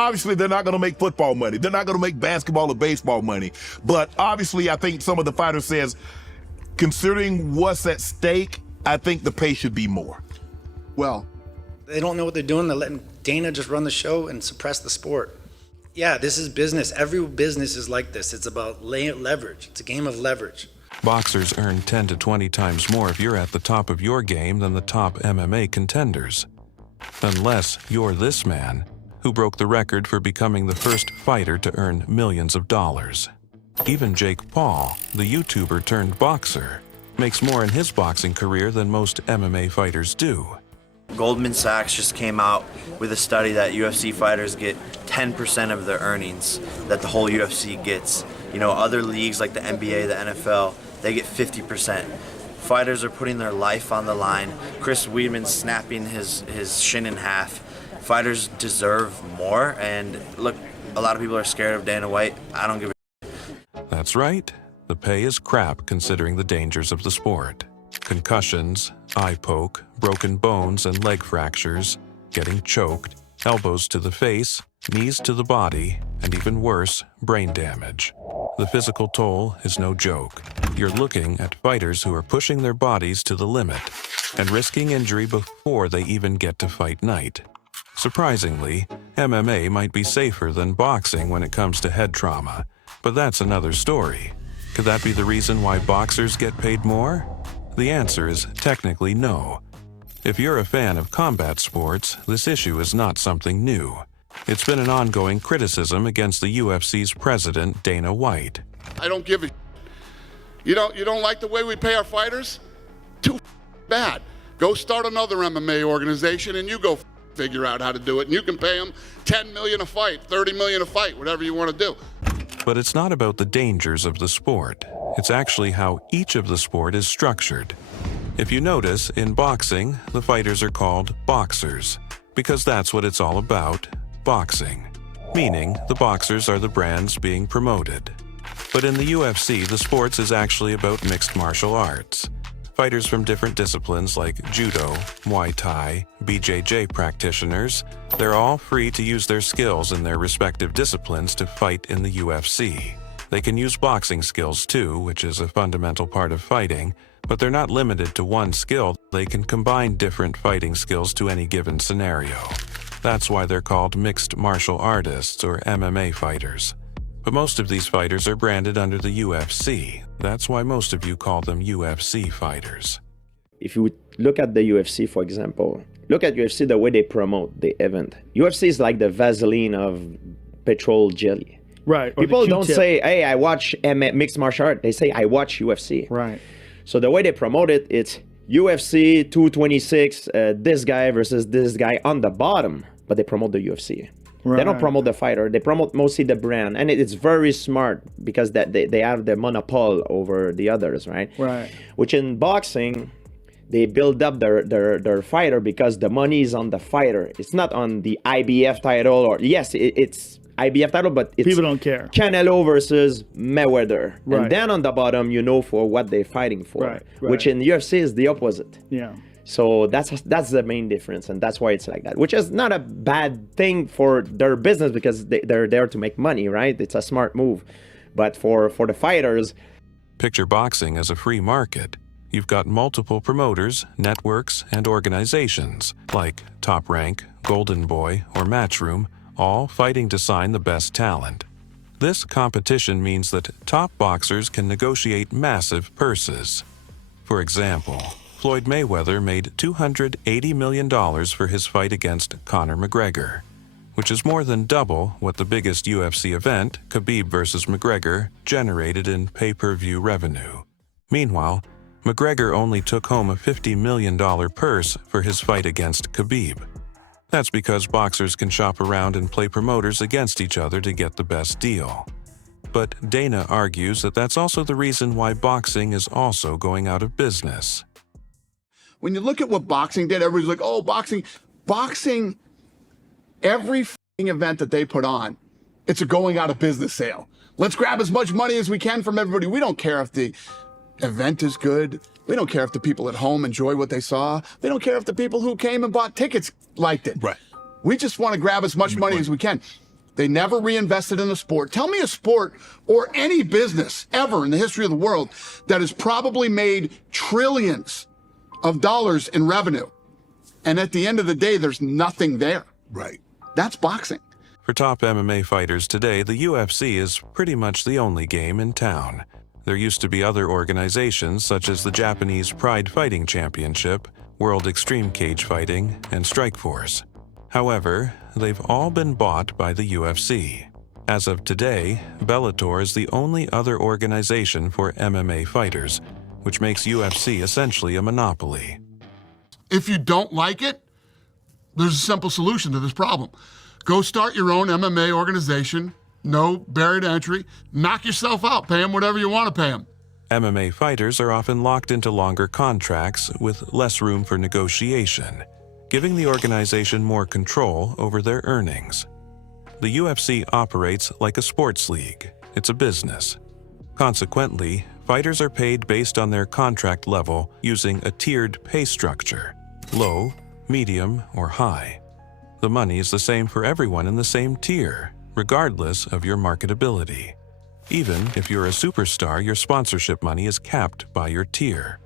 Obviously, they're not going to make football money. They're not going to make basketball or baseball money. But obviously, I think some of the fighters says, considering what's at stake, I think the pay should be more. Well, they don't know what they're doing. They're letting Dana just run the show and suppress the sport. Yeah, this is business. Every business is like this. It's about leverage. It's a game of leverage. Boxers earn 10 to 20 times more if you're at the top of your game than the top MMA contenders. Unless you're this man, who broke the record for becoming the first fighter to earn millions of dollars. Even Jake Paul, the YouTuber turned boxer, makes more in his boxing career than most MMA fighters do. Goldman Sachs just came out with a study that UFC fighters get 10% of their earnings that the whole UFC gets. You know, other leagues like the NBA, the NFL, they get 50%. Fighters are putting their life on the line. Chris Weidman snapping his shin in half. Fighters deserve more, and look, a lot of people are scared of Dana White. I don't give a That's right. The pay is crap considering the dangers of the sport. Concussions, eye poke, broken bones and leg fractures, getting choked, elbows to the face, knees to the body, and even worse, brain damage. The physical toll is no joke. You're looking at fighters who are pushing their bodies to the limit and risking injury before they even get to fight night. Surprisingly, MMA might be safer than boxing when it comes to head trauma, but that's another story. Could that be the reason why boxers get paid more? The answer is technically no. If you're a fan of combat sports, this issue is not something new. It's been an ongoing criticism against the UFC's president, Dana White. I don't give a You don't like the way we pay our fighters? Too bad. Go start another MMA organization and you go figure out how to do it. And you can pay them $10 million a fight, $30 million a fight, whatever you want to do. But it's not about the dangers of the sport. It's actually how each of the sport is structured. If you notice, in boxing, the fighters are called boxers, because that's what it's all about, boxing. Meaning, the boxers are the brands being promoted. But in the UFC, the sports is actually about mixed martial arts. Fighters from different disciplines like judo, Muay Thai, BJJ practitioners, they're all free to use their skills in their respective disciplines to fight in the UFC. They can use boxing skills too, which is a fundamental part of fighting, but they're not limited to one skill. They can combine different fighting skills to any given scenario. That's why they're called mixed martial artists or MMA fighters. But most of these fighters are branded under the UFC. That's why most of you call them UFC fighters. If you look at the UFC, for example, look at UFC, the way they promote the event. UFC is like the Vaseline of petrol jelly. Right. People don't say, hey, I watch mixed martial art. They say, I watch UFC. Right. So the way they promote it, it's UFC 226, this guy versus this guy on the bottom, but they promote the UFC. Right. They don't promote the fighter. They promote mostly the brand. And it's very smart because that they have the monopoly over the others, right? Right. Which in boxing, they build up their fighter because the money is on the fighter. It's not on the IBF title or, yes, it's IBF title, but it's people don't care. Canelo versus Mayweather. Right. And then on the bottom, you know for what they're fighting for. Right. Right. Which in UFC is the opposite. Yeah. So that's the main difference, and that's why it's like that, which is not a bad thing for their business because they're there to make money, right? It's a smart move. But for the fighters... Picture boxing as a free market. You've got multiple promoters, networks, and organizations like Top Rank, Golden Boy, or Matchroom, all fighting to sign the best talent. This competition means that top boxers can negotiate massive purses. For example, Floyd Mayweather made $280 million for his fight against Conor McGregor, which is more than double what the biggest UFC event, Khabib vs. McGregor, generated in pay-per-view revenue. Meanwhile, McGregor only took home a $50 million purse for his fight against Khabib. That's because boxers can shop around and play promoters against each other to get the best deal. But Dana argues that that's also the reason why boxing is also going out of business. When you look at what boxing did, everybody's like, oh, boxing. Boxing, every event that they put on, it's a going out of business sale. Let's grab as much money as we can from everybody. We don't care if the event is good. We don't care if the people at home enjoy what they saw. We don't care if the people who came and bought tickets liked it. Right. We just want to grab as much money as we can. They never reinvested in the sport. Tell me a sport or any business ever in the history of the world that has probably made trillions of dollars in revenue. And at the end of the day, there's nothing there. Right. That's boxing. For top MMA fighters today, the UFC is pretty much the only game in town. There used to be other organizations such as the Japanese Pride Fighting Championship, World Extreme Cage Fighting, and Strikeforce. However, they've all been bought by the UFC. As of today, Bellator is the only other organization for MMA fighters, which makes UFC essentially a monopoly. If you don't like it, there's a simple solution to this problem. Go start your own MMA organization, no barrier to entry, knock yourself out, pay them whatever you want to pay them. MMA fighters are often locked into longer contracts with less room for negotiation, giving the organization more control over their earnings. The UFC operates like a sports league. It's a business. Consequently, fighters are paid based on their contract level using a tiered pay structure: low, medium, or high. The money is the same for everyone in the same tier, regardless of your marketability. Even if you're a superstar, your sponsorship money is capped by your tier.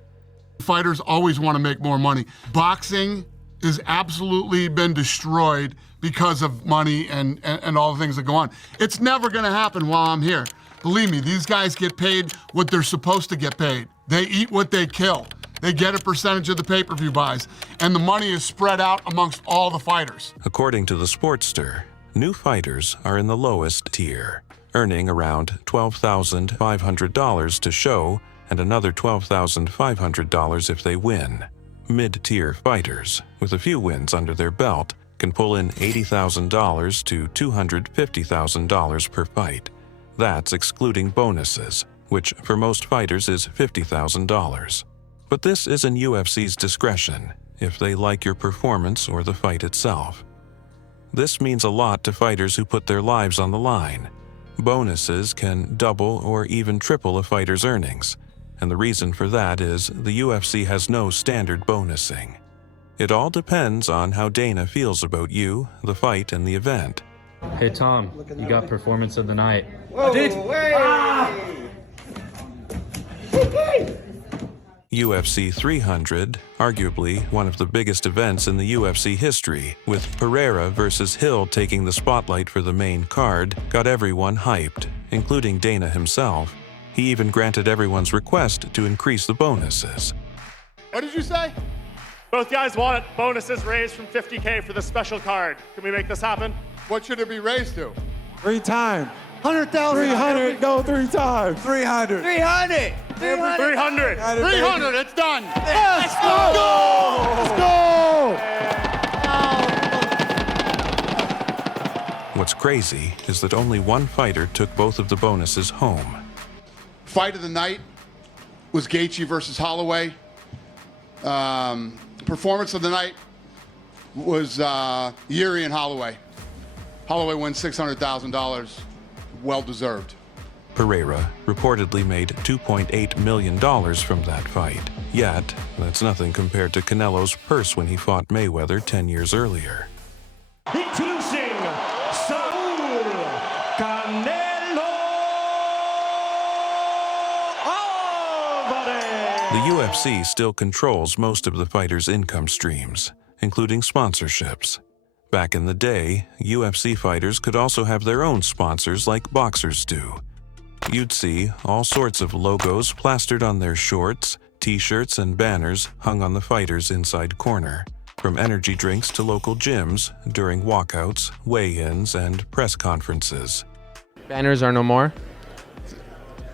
Fighters always want to make more money. Boxing has absolutely been destroyed because of money and all the things that go on. It's never going to happen while I'm here. Believe me, these guys get paid what they're supposed to get paid. They eat what they kill. They get a percentage of the pay-per-view buys, and the money is spread out amongst all the fighters. According to the Sportster, new fighters are in the lowest tier, earning around $12,500 to show and another $12,500 if they win. Mid-tier fighters, with a few wins under their belt, can pull in $80,000 to $250,000 per fight. That's excluding bonuses, which for most fighters is $50,000. But this is in UFC's discretion, if they like your performance or the fight itself. This means a lot to fighters who put their lives on the line. Bonuses can double or even triple a fighter's earnings, and the reason for that is the UFC has no standard bonusing. It all depends on how Dana feels about you, the fight, and the event. Hey Tom, you got performance of the night. UFC 300, arguably one of the biggest events in the UFC history, with Pereira versus Hill taking the spotlight for the main card, got everyone hyped, including Dana himself. He even granted everyone's request to increase the bonuses. What did you say? Both guys want bonuses raised from $50K for the special card. Can we make this happen? What should it be raised to? 3 times. 100,000. 300, go 3 times. 300. 300! 300! 300, it's done. Let's go! Let's go! What's crazy is that only one fighter took both of the bonuses home. Fight of the night was Gaethje versus Holloway. Performance of the night was Yuri and Holloway. Holloway wins $600,000. Well deserved. Pereira reportedly made $2.8 million from that fight. Yet, that's nothing compared to Canelo's purse when he fought Mayweather 10 years earlier. Introducing Saul Canelo Alvarez. The UFC still controls most of the fighters' income streams, including sponsorships. Back in the day, UFC fighters could also have their own sponsors like boxers do. You'd see all sorts of logos plastered on their shorts, t-shirts, and banners hung on the fighter's inside corner, from energy drinks to local gyms during walkouts, weigh-ins, and press conferences. Banners are no more?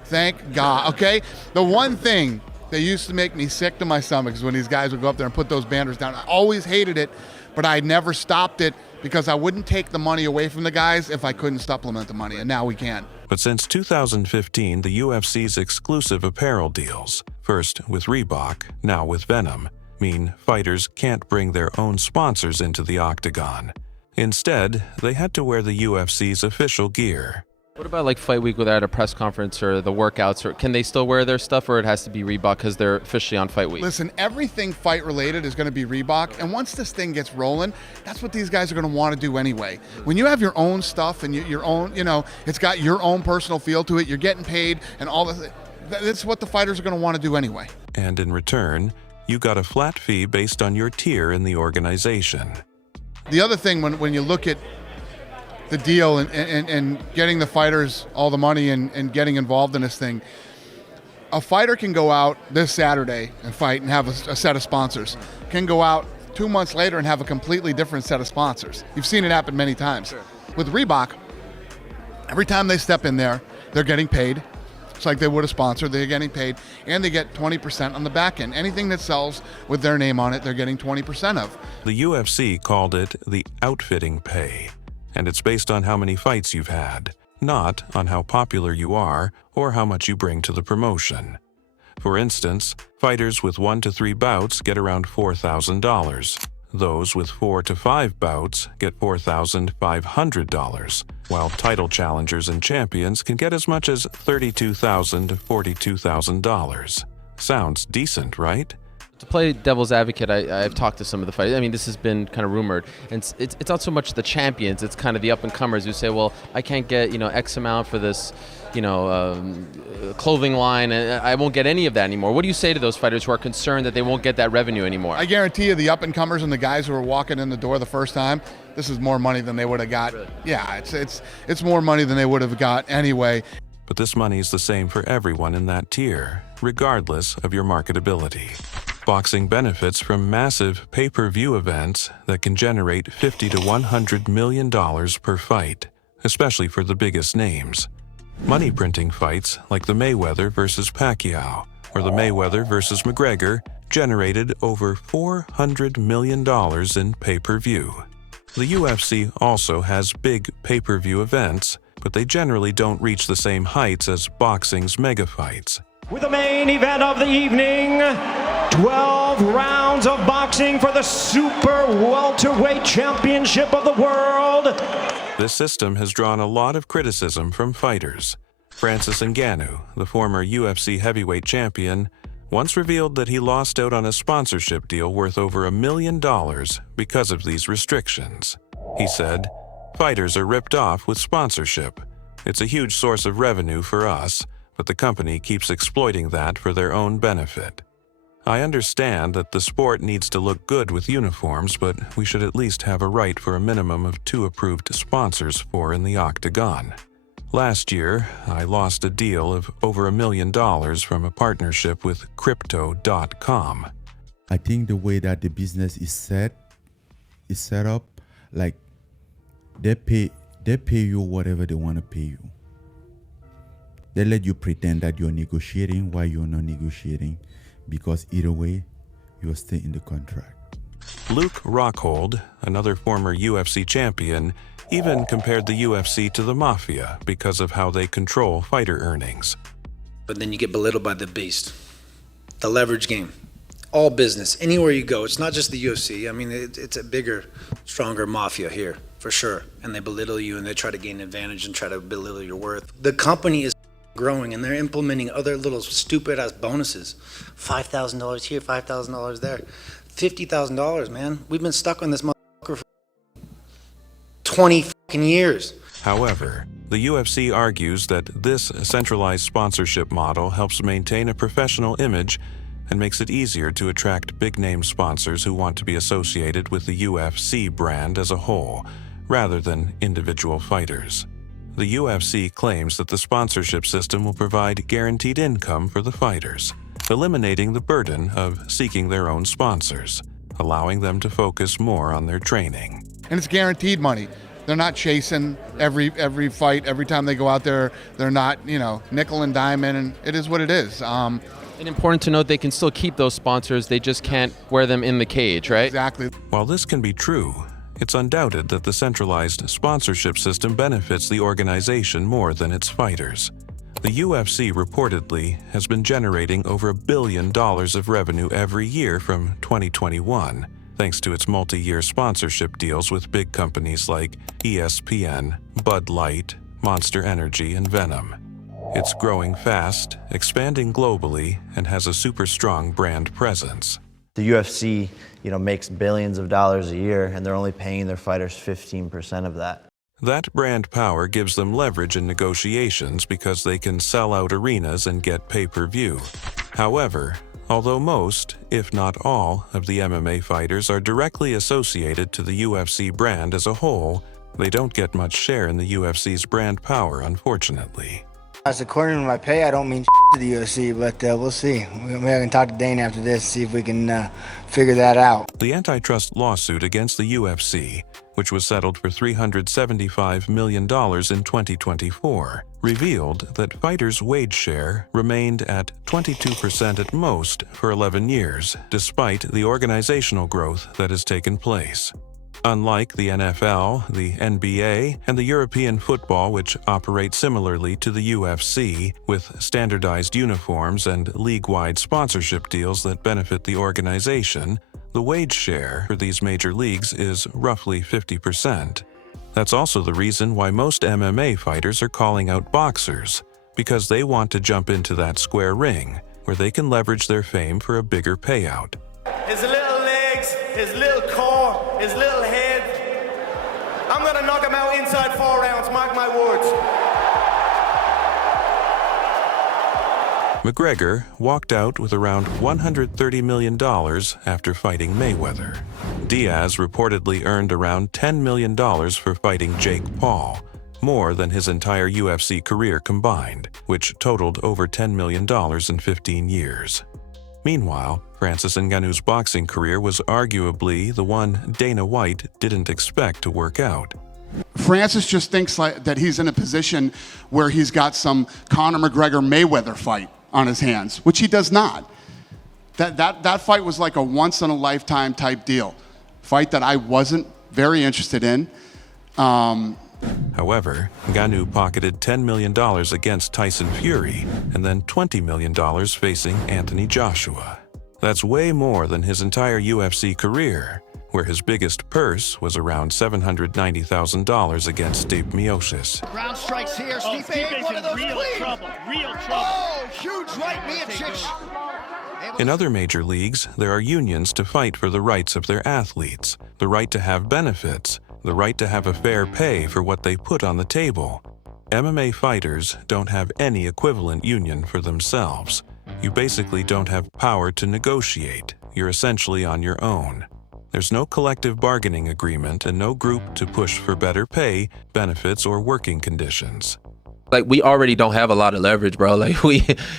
Thank God. Okay? The one thing that used to make me sick to my stomach is when these guys would go up there and put those banners down. I always hated it, but I never stopped it because I wouldn't take the money away from the guys if I couldn't supplement the money, and now we can. But since 2015, the UFC's exclusive apparel deals, first with Reebok, now with Venom, mean fighters can't bring their own sponsors into the octagon. Instead, they had to wear the UFC's official gear. What about like fight week without a press conference or the workouts? Or can they still wear their stuff, or it has to be Reebok because they're officially on fight week? Listen, everything fight related is going to be Reebok, and once this thing gets rolling, that's what these guys are going to want to do anyway. When you have your own stuff and your own, it's got your own personal feel to it, you're getting paid, and all this. That's what the fighters are going to want to do anyway. And in return, you got a flat fee based on your tier in the organization. The other thing, when you look at the deal and getting the fighters all the money and getting involved in this thing, a fighter can go out this Saturday and fight and have a set of sponsors, can go out 2 months later and have a completely different set of sponsors. You've seen it happen many times. Sure. With Reebok, every time they step in there, they're getting paid. It's like they would a sponsor, they're getting paid, and they get 20% on the back end. Anything that sells with their name on it, they're getting 20% of. The UFC called it the outfitting pay, and it's based on how many fights you've had, not on how popular you are or how much you bring to the promotion. For instance, fighters with 1 to 3 bouts get around $4,000. Those with 4 to 5 bouts get $4,500, while title challengers and champions can get as much as $32,000 to $42,000. Sounds decent, right? To play devil's advocate, I've talked to some of the fighters. I mean, this has been kind of rumored, and it's not so much the champions; it's kind of the up-and-comers who say, "Well, I can't get X amount for this, clothing line, and I won't get any of that anymore." What do you say to those fighters who are concerned that they won't get that revenue anymore? I guarantee you, the up-and-comers and the guys who are walking in the door the first time, this is more money than they would have got. Really? Yeah, it's more money than they would have got anyway. But this money's the same for everyone in that tier, regardless of your marketability. Boxing benefits from massive pay-per-view events that can generate $50 to $100 million per fight, especially for the biggest names. Money-printing fights like the Mayweather versus Pacquiao or the Mayweather versus McGregor generated over $400 million in pay-per-view. The UFC also has big pay-per-view events, but they generally don't reach the same heights as boxing's mega fights. With the main event of the evening, 12 rounds of boxing for the Super Welterweight Championship of the world. This system has drawn a lot of criticism from fighters. Francis Ngannou, the former UFC heavyweight champion, once revealed that he lost out on a sponsorship deal worth over $1 million because of these restrictions. He said, "Fighters are ripped off with sponsorship. It's a huge source of revenue for us, but the company keeps exploiting that for their own benefit. I understand that the sport needs to look good with uniforms, but we should at least have a right for a minimum of 2 approved sponsors for in the octagon. Last year, I lost a deal of over $1 million from a partnership with Crypto.com. I think the way that the business is set up, like they pay you whatever they want to pay you. They let you pretend that you're negotiating while you're not negotiating, because either way, you'll stay in the contract. Luke Rockhold, another former UFC champion, even compared the UFC to the mafia because of how they control fighter earnings. But then you get belittled by the beast. The leverage game. All business. Anywhere you go. It's not just the UFC. I mean, it's a bigger, stronger mafia here, for sure. And they belittle you and they try to gain advantage and try to belittle your worth. The company is growing and they're implementing other little stupid ass bonuses. $5,000 here, $5,000 there. $50,000, man. We've been stuck on this motherfucker for 20 fucking years. However, the UFC argues that this centralized sponsorship model helps maintain a professional image and makes it easier to attract big-name sponsors who want to be associated with the UFC brand as a whole, rather than individual fighters. The UFC claims that the sponsorship system will provide guaranteed income for the fighters, eliminating the burden of seeking their own sponsors, allowing them to focus more on their training. And it's guaranteed money. They're not chasing every fight. Every time they go out there, they're not, nickel and diamond, and it is what it is. And important to note, they can still keep those sponsors, they just can't wear them in the cage, right? Exactly. While this can be true, it's undoubted that the centralized sponsorship system benefits the organization more than its fighters. The UFC reportedly has been generating over $1 billion of revenue every year from 2021, thanks to its multi-year sponsorship deals with big companies like ESPN, Bud Light, Monster Energy, and Venom. It's growing fast, expanding globally, and has a super strong brand presence. The UFC, makes billions of dollars a year, and they're only paying their fighters 15% of that. That brand power gives them leverage in negotiations because they can sell out arenas and get pay-per-view. However, although most, if not all, of the MMA fighters are directly associated to the UFC brand as a whole, they don't get much share in the UFC's brand power, unfortunately. As according to my pay, I don't mean to the UFC, but we'll see. We can talk to Dane after this, see if we can figure that out. The antitrust lawsuit against the UFC, which was settled for $375 million in 2024, revealed that fighters' wage share remained at 22% at most for 11 years, despite the organizational growth that has taken place. Unlike the NFL, the NBA, and the European football, which operate similarly to the UFC, with standardized uniforms and league-wide sponsorship deals that benefit the organization, the wage share for these major leagues is roughly 50%. That's also the reason why most MMA fighters are calling out boxers, because they want to jump into that square ring, where they can leverage their fame for a bigger payout. His little legs, his little core, his little head. I'm gonna knock him out inside 4 rounds, mark my words. McGregor walked out with around $130 million after fighting Mayweather. Diaz reportedly earned around $10 million for fighting Jake Paul, more than his entire UFC career combined, which totaled over $10 million in 15 years. Meanwhile, Francis Ngannou's boxing career was arguably the one Dana White didn't expect to work out. Francis just thinks that he's in a position where he's got some Conor McGregor Mayweather fight on his hands, which he does not. That fight was like a once-in-a-lifetime type deal. Fight that I wasn't very interested in. However, Ngannou pocketed $10 million against Tyson Fury and then $20 million facing Anthony Joshua. That's way more than his entire UFC career, where his biggest purse was around $790,000 against Stipe Miocic. Ground strikes here. Stipe, one of those real trouble. Oh, huge right Miocic. In other major leagues, there are unions to fight for the rights of their athletes, the right to have benefits, the right to have a fair pay for what they put on the table. MMA fighters don't have any equivalent union for themselves. You basically don't have power to negotiate. You're essentially on your own. There's no collective bargaining agreement and no group to push for better pay, benefits, or working conditions. Like, we already don't have a lot of leverage, bro. Like,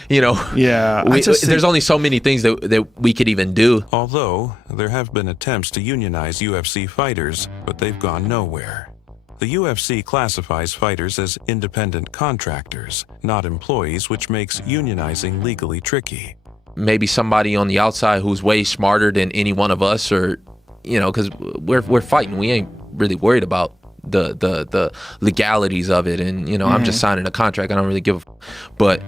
there's only so many things that we could even do. Although, there have been attempts to unionize UFC fighters, but they've gone nowhere. The UFC classifies fighters as independent contractors, not employees, which makes unionizing legally tricky. Maybe somebody on the outside who's way smarter than any one of us, or, because we're fighting. We ain't really worried about the legalities of it, and I'm just signing a contract. I don't really give a but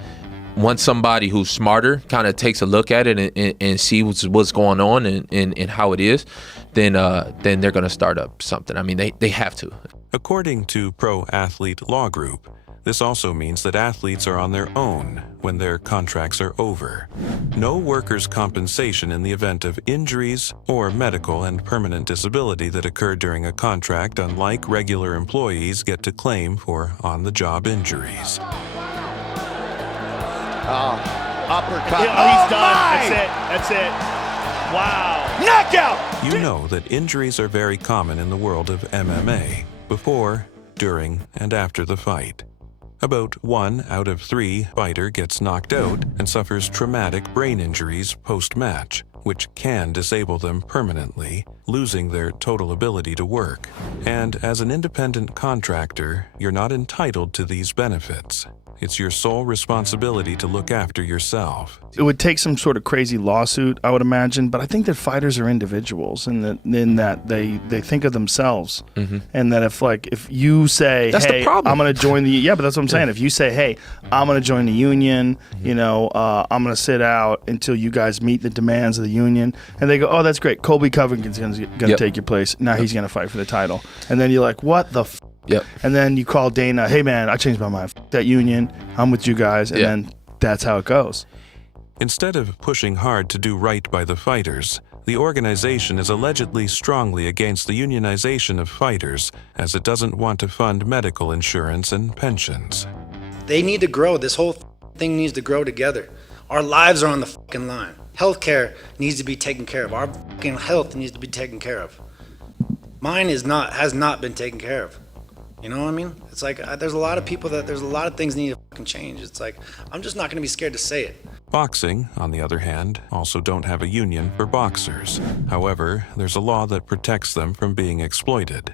once somebody who's smarter kind of takes a look at it and sees what's going on and how it is, then they're going to start up something. I mean, they have to. According to Pro Athlete Law Group, this also means that athletes are on their own when their contracts are over. No workers' compensation in the event of injuries or medical and permanent disability that occur during a contract, unlike regular employees get to claim for on-the-job injuries. Uppercut. He's done. That's it. Wow. Knockout! You know that injuries are very common in the world of MMA, before, during, and after the fight. About 1 out of 3 fighter gets knocked out and suffers traumatic brain injuries post-match, which can disable them permanently, losing their total ability to work. And as an independent contractor, you're not entitled to these benefits. It's your sole responsibility to look after yourself. It would take some sort of crazy lawsuit, I would imagine, but I think that fighters are individuals in that they think of themselves. Mm-hmm. And that if you say, that's hey, the problem. I'm going to join the, but that's what I'm saying. If you say, hey, I'm going to join the union, I'm going to sit out until you guys meet the demands of the union, and they go, oh, that's great. Colby Covington's going to take your place. Now he's going to fight for the title. And then you're like, what the Yep. And then you call Dana, hey man, I changed my mind. F- that union, I'm with you guys, and then that's how it goes. Instead of pushing hard to do right by the fighters, the organization is allegedly strongly against the unionization of fighters, as it doesn't want to fund medical insurance and pensions. They need to grow. This whole thing needs to grow together. Our lives are on the fucking line. Healthcare needs to be taken care of. Our fucking health needs to be taken care of. Mine has not been taken care of. You know what I mean? It's like there's a lot of people there's a lot of things that need to fucking change. It's like I'm just not going to be scared to say it. Boxing, on the other hand, also don't have a union for boxers. However, there's a law that protects them from being exploited.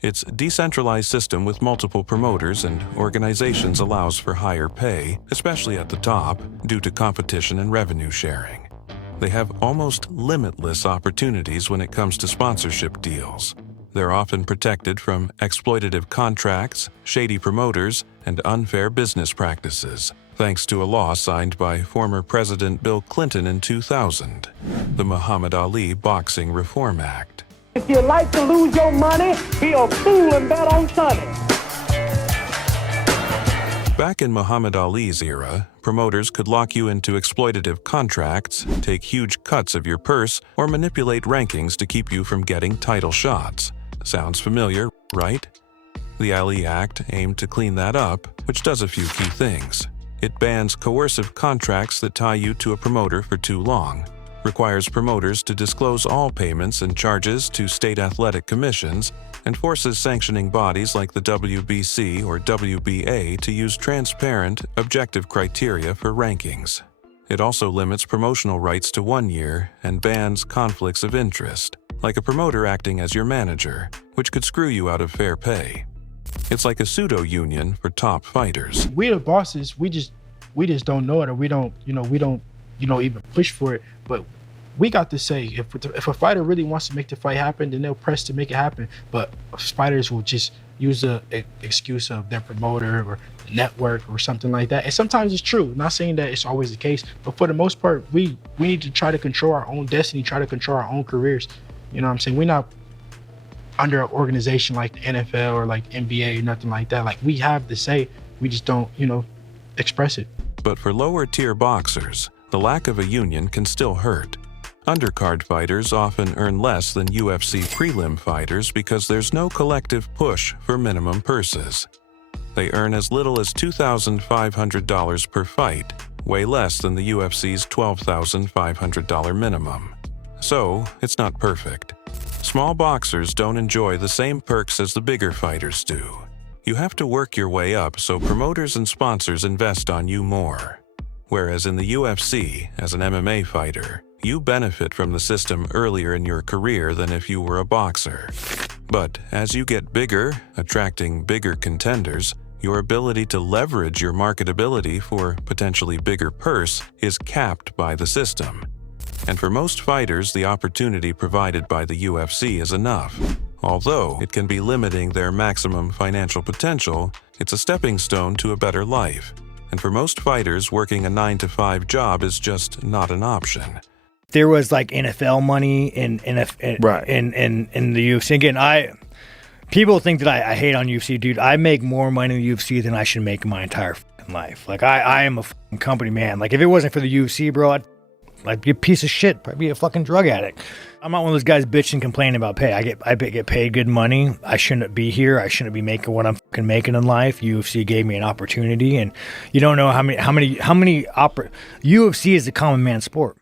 Its decentralized system with multiple promoters and organizations allows for higher pay, especially at the top, due to competition and revenue sharing. They have almost limitless opportunities when it comes to sponsorship deals. They're often protected from exploitative contracts, shady promoters, and unfair business practices, thanks to a law signed by former President Bill Clinton in 2000, the Muhammad Ali Boxing Reform Act. If you like to lose your money, be a fool and bet on Sunday. Back in Muhammad Ali's era, promoters could lock you into exploitative contracts, take huge cuts of your purse, or manipulate rankings to keep you from getting title shots. Sounds familiar, right? The Ali Act aimed to clean that up, which does a few key things. It bans coercive contracts that tie you to a promoter for too long, requires promoters to disclose all payments and charges to state athletic commissions, and forces sanctioning bodies like the WBC or WBA to use transparent, objective criteria for rankings. It also limits promotional rights to 1 year and bans conflicts of interest, like a promoter acting as your manager, which could screw you out of fair pay. It's like a pseudo-union for top fighters. We the bosses, we just don't know it, or we don't even push for it. But we got to say, if a fighter really wants to make the fight happen, then they'll press to make it happen. But fighters will just use the excuse of their promoter or network or something like that. And sometimes it's true. Not saying that it's always the case, but for the most part, we need to try to control our own destiny, try to control our own careers. You know what I'm saying? We're not under an organization like the NFL or like NBA or nothing like that. Like, we have the say, we just don't, express it. But for lower tier boxers, the lack of a union can still hurt. Undercard fighters often earn less than UFC prelim fighters because there's no collective push for minimum purses. They earn as little as $2,500 per fight, way less than the UFC's $12,500 minimum. So, it's not perfect. Small boxers don't enjoy the same perks as the bigger fighters do. You have to work your way up so promoters and sponsors invest on you more. Whereas in the UFC, as an MMA fighter, you benefit from the system earlier in your career than if you were a boxer. But as you get bigger, attracting bigger contenders, your ability to leverage your marketability for potentially bigger purse is capped by the system. And for most fighters, the opportunity provided by the UFC is enough. Although it can be limiting their maximum financial potential, it's a stepping stone to a better life. And for most fighters, working a 9-to-5 job is just not an option. There was like NFL money in the UFC. Again, people think that I hate on UFC, dude. I make more money in the UFC than I should make in my entire life. Like, I am a company man. Like, if it wasn't for the UFC, bro, I'd be a piece of shit. I'd be a fucking drug addict. I'm not one of those guys bitching, complaining about pay. I get paid good money. I shouldn't be here. I shouldn't be making what I'm fucking making in life. UFC gave me an opportunity, and you don't know how many UFC is a common man sport.